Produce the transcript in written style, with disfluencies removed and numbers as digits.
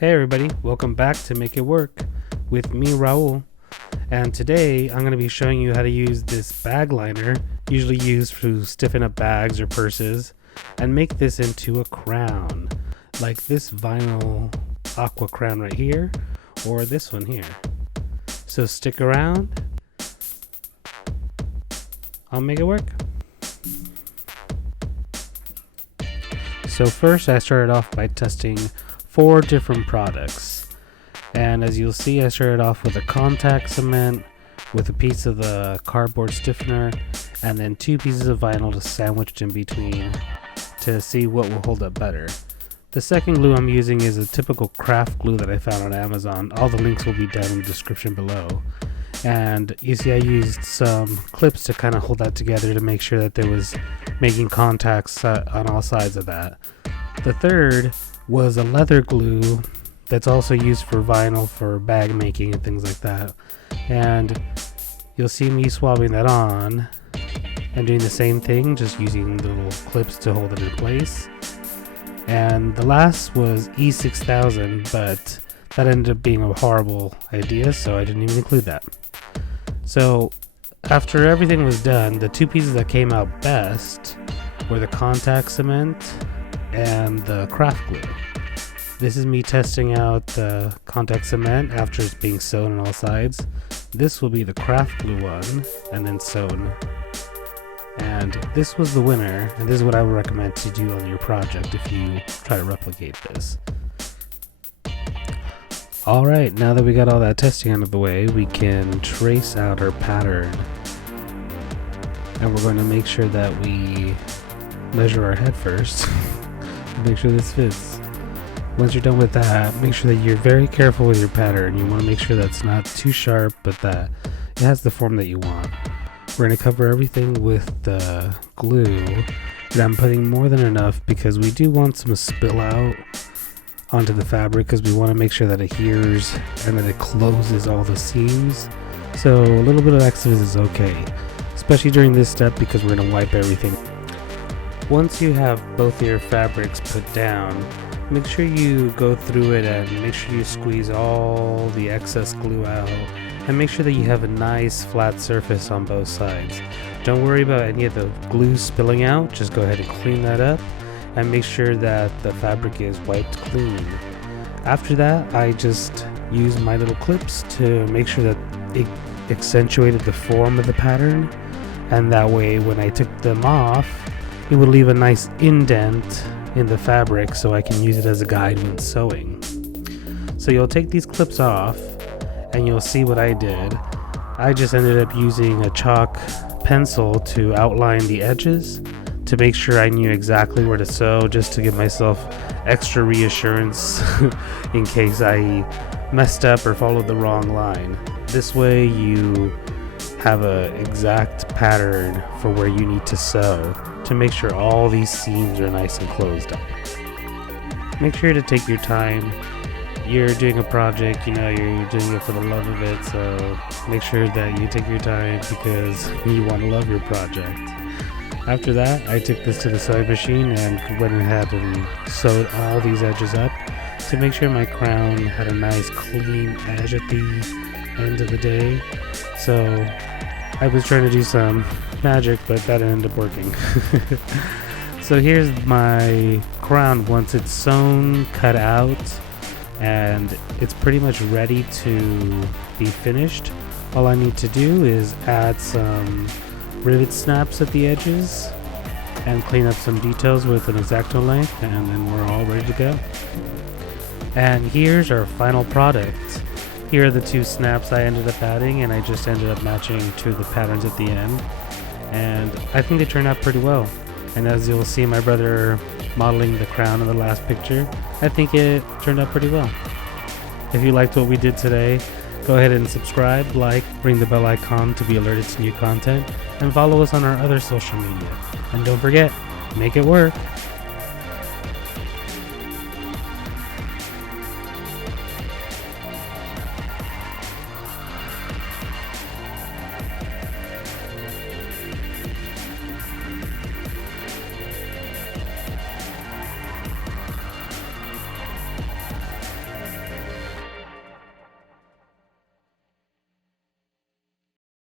Hey everybody, welcome back to Make It Work with me, Raul. And today I'm going to be showing you how to use this bag liner, usually used to stiffen up bags or purses, and make this into a crown, like this vinyl aqua crown right here, or this one here. So stick around, I'll make it work. So first I started off by testing 4 different products, and as you'll see, I started off with a contact cement with a piece of the cardboard stiffener and then 2 pieces of vinyl just sandwiched in between to see what will hold up better. The second glue I'm using is a typical craft glue that I found on Amazon. All the links will be down in the description below. And you see I used some clips to kind of hold that together to make sure that there was making contacts on all sides of that. The third was a leather glue that's also used for vinyl for bag making and things like that. And you'll see me swabbing that on and doing the same thing, just using the little clips to hold it in place. And the last was E6000, but that ended up being a horrible idea, so I didn't even include that. So after everything was done, the 2 pieces that came out best were the contact cement and the craft glue. This is me testing out the contact cement after it's being sewn on all sides. This will be the craft glue one and then sewn. And this was the winner, and this is what I would recommend to do on your project if you try to replicate this. Alright, now that we got all that testing out of the way, we can trace out our pattern. And we're going to make sure that we measure our head first. Make sure this fits. Once you're done with that, make sure that you're very careful with your pattern. You want to make sure that's not too sharp, but that it has the form that you want. We're going to cover everything with the glue, but I'm putting more than enough because we do want some spill out onto the fabric because we want to make sure that it adheres and that it closes all the seams. So a little bit of excess is okay, especially during this step because we're going to wipe everything. Once you have both your fabrics put down, make sure you go through it and make sure you squeeze all the excess glue out and make sure that you have a nice flat surface on both sides. Don't worry about any of the glue spilling out, just go ahead and clean that up and make sure that the fabric is wiped clean. After that, I just used my little clips to make sure that it accentuated the form of the pattern, and that way when I took them off, it would leave a nice indent in the fabric so I can use it as a guide when sewing. So you'll take these clips off and you'll see what I did. I just ended up using a chalk pencil to outline the edges to make sure I knew exactly where to sew, just to give myself extra reassurance in case I messed up or followed the wrong line. This way you have an exact pattern for where you need to sew to make sure all these seams are nice and closed up. Make sure to take your time. You're doing a project, you're doing it for the love of it, so make sure that you take your time because you want to love your project. After that, I took this to the sewing machine and went ahead and sewed all these edges up to make sure my crown had a nice clean edge at the end of the day. So I was trying to do some magic, but that ended up working. So here's my crown once it's sewn, cut out, and it's pretty much ready to be finished. All I need to do is add some rivet snaps at the edges and clean up some details with an X-Acto length, and then we're all ready to go. And here's our final product. Here are the 2 snaps I ended up adding, and I just ended up matching 2 of the patterns at the end. And I think they turned out pretty well. And as you'll see my brother modeling the crown in the last picture, I think it turned out pretty well. If you liked what we did today, go ahead and subscribe, like, ring the bell icon to be alerted to new content, and follow us on our other social media. And don't forget, make it work.